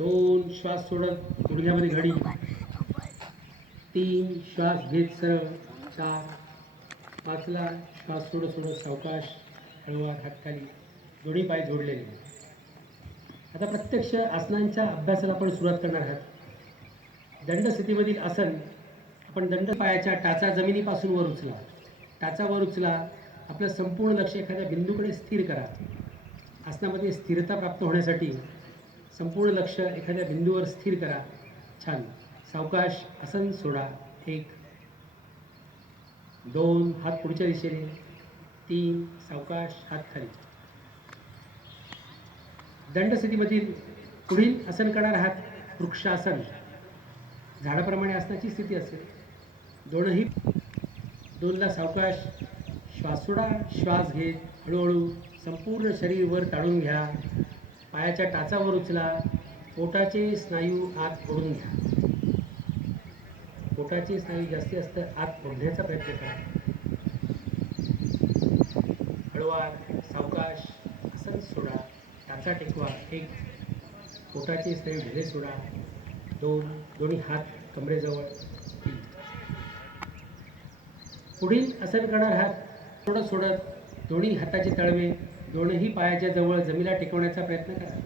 दोन श्वास सोडत गुडघ्यामध्ये घडी. तीन श्वास घेत सरळ. चार. पाचला श्वास सोडत सोडत सावकाश हळूवार हातखाली दोन्ही पाय जोडलेले आता प्रत्यक्ष आसनांच्या अभ्यासाला आपण सुरुवात करणार आहात. दंडस्थितीमधील आसन आपण दंड पायाच्या टाचा जमिनीपासून वर उचला. टाचा वर उचला आपलं संपूर्ण लक्ष एखाद्या बिंदूकडे स्थिर करा. आसनामध्ये स्थिरता प्राप्त होण्यासाठी संपूर्ण लक्ष एखाद्या बिंदूवर स्थिर करा. छान. सावकाश आसन सोडा. एक दोन हात पुढच्या दिशेने. तीन सावकाश हात खाली. दंडस्थितीमधील पुढील आसन करणार आहात वृक्षासन. झाडाप्रमाणे असण्याची स्थिती असेल. दोनही दोनला सावकाश श्वास सोडा. श्वास घेत हळूहळू संपूर्ण शरीर वर ताळून घ्या. पायाच्या टाचावर उचला. पोटाचे स्नायू आत फोडून घ्या. पोटाचे स्नायू जास्तीत जास्त आत फोडण्याचा प्रयत्न करा. हळवार सावकाश आसन सोडा. टाचा टेकवा. एक पोटाचे स्नायू ढिले सोडा. दोन दोन्ही हात कमरेजवळ. तीन. पुढील आसन करणार हात सोडत सोडत दोन्ही हाताचे तळवे. दोनही पायाच्या जवळ जमिनीला टेकवण्याचा प्रयत्न करा.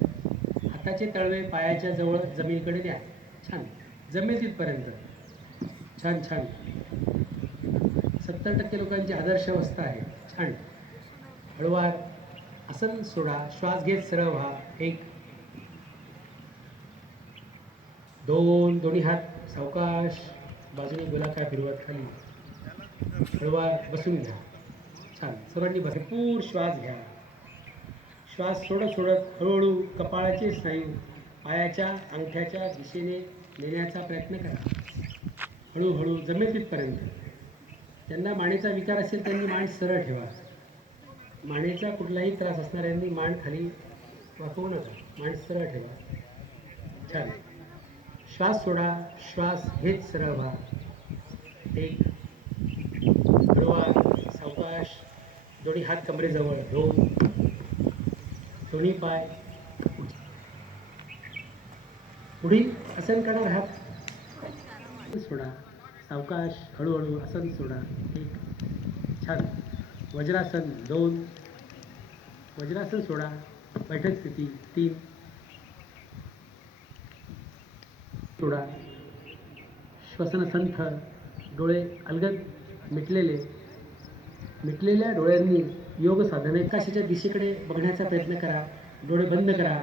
हाताचे तळवे पायाच्या जवळ जमिनीकडे द्या. छान. जमेल तिथपर्यंत. छान छान. सत्तर टक्के लोकांची आदर्श अवस्था आहे. छान. हळूवार. आसन सोडा. श्वास घेत सरळ व्हा. एक. दोन. दोन्ही हात सावकाश. बाजूने गोलाकार फिरवत खाली. हळूवार. बसून घ्या. छान. सर्वांनी भरपूर श्वास घ्या. श्वास सोडत सोडत हळूहळू कपाळाचे स्नायू पायाच्या अंगठ्याच्या दिशेने नेण्याचा प्रयत्न करा. हळूहळू जमेल तिथपर्यंत ज्यांना मानेचा विकार असेल त्यांनी मान सरळ ठेवा. मानेचा कुठलाही त्रास असणाऱ्यांनी मान खाली वाकवू नका. मान सरळ ठेवा. छान. श्वास सोडा. श्वास हेच सरळ व्हा. एक हळूवार सावकाश दोन्ही हात कमरेजवळ. दोन पाय पुढील आसन करणार हात सोडा. सावकाश हळूहळू आसन सोडा. एक छान. वज्रासन दोन. वज्रासन सोडा. बैठक स्थिती तीन. सोडा. श्वसन संथ डोळे अलगद मिटलेले. मिटलेल्या डोळ्यांनी योग साधने. काशाच्या दिशेकडे बघण्याचा प्रयत्न करा. डोळे बंद करा.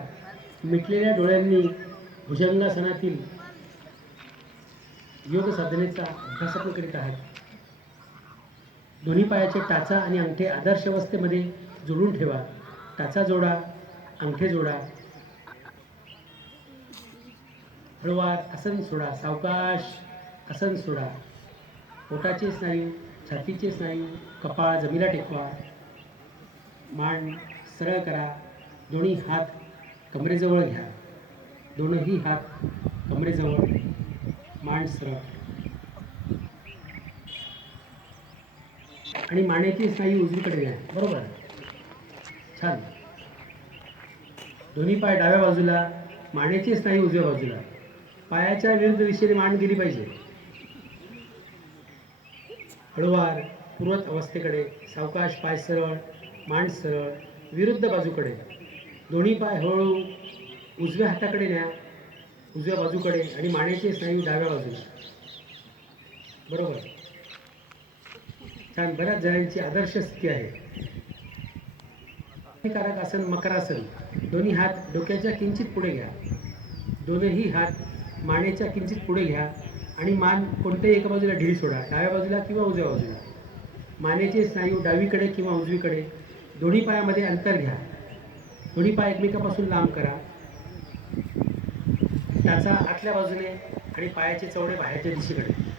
मिटलेल्या डोळ्यांनी भुजंगासनातील योग साधनेचा अभ्यास आपण करीत आहात. दोन्ही पायाचे टाचा आणि अंगठे आदर्श अवस्थेमध्ये जोडून ठेवा. टाचा जोडा अंगठे जोडा. हळूवार आसन सोडा सावकाश आसन सोडा. पोटाचे स्नायू छातीचे स्नायू कपाळ जमिला टेकवा. मान सरळ करा. दोन्ही हात कमरेजवळ घ्या. दोनही हात कमरेजवळ. मांड सरळ. आणि मानेचे स्नायू उजवीकडे घ्या. बरोबर? छान. दोन्ही पाय डाव्या बाजूला मानेचे स्नायू उजव्या बाजूला. पायाच्या विरुद्ध दिशेने मान गेली पाहिजे. हळूवार पूर्वत अवस्थेकडे सावकाश पाय सरळ मांड सरळ विरुद्ध बाजूकडे. दोन्ही पाय हळूहळू उजव्या हाताकडे न्या उजव्या बाजूकडे आणि मानेचे स्नायू डाव्या बाजूला. बरोबर? छान. बऱ्याच जणांची आदर्श स्थिती आहे. कारक आसन मकरासन दोन्ही हात डोक्याच्या किंचित पुढे घ्या. दोनही हात मानेच्या किंचित पुढे घ्या आणि मान कोणत्याही एका बाजूला ढील सोडा डाव्या बाजूला किंवा उजव्या बाजूला. मानेचे स्नायू डावीकडे किंवा उजवीकडे दोन्ही पायामध्ये अंतर घ्या. दोन्ही पाय एकमेकापासून लांब करा. त्याचा आतल्या बाजूने आणि पायाचे चवडे बाहेरच्या दिशेकडे.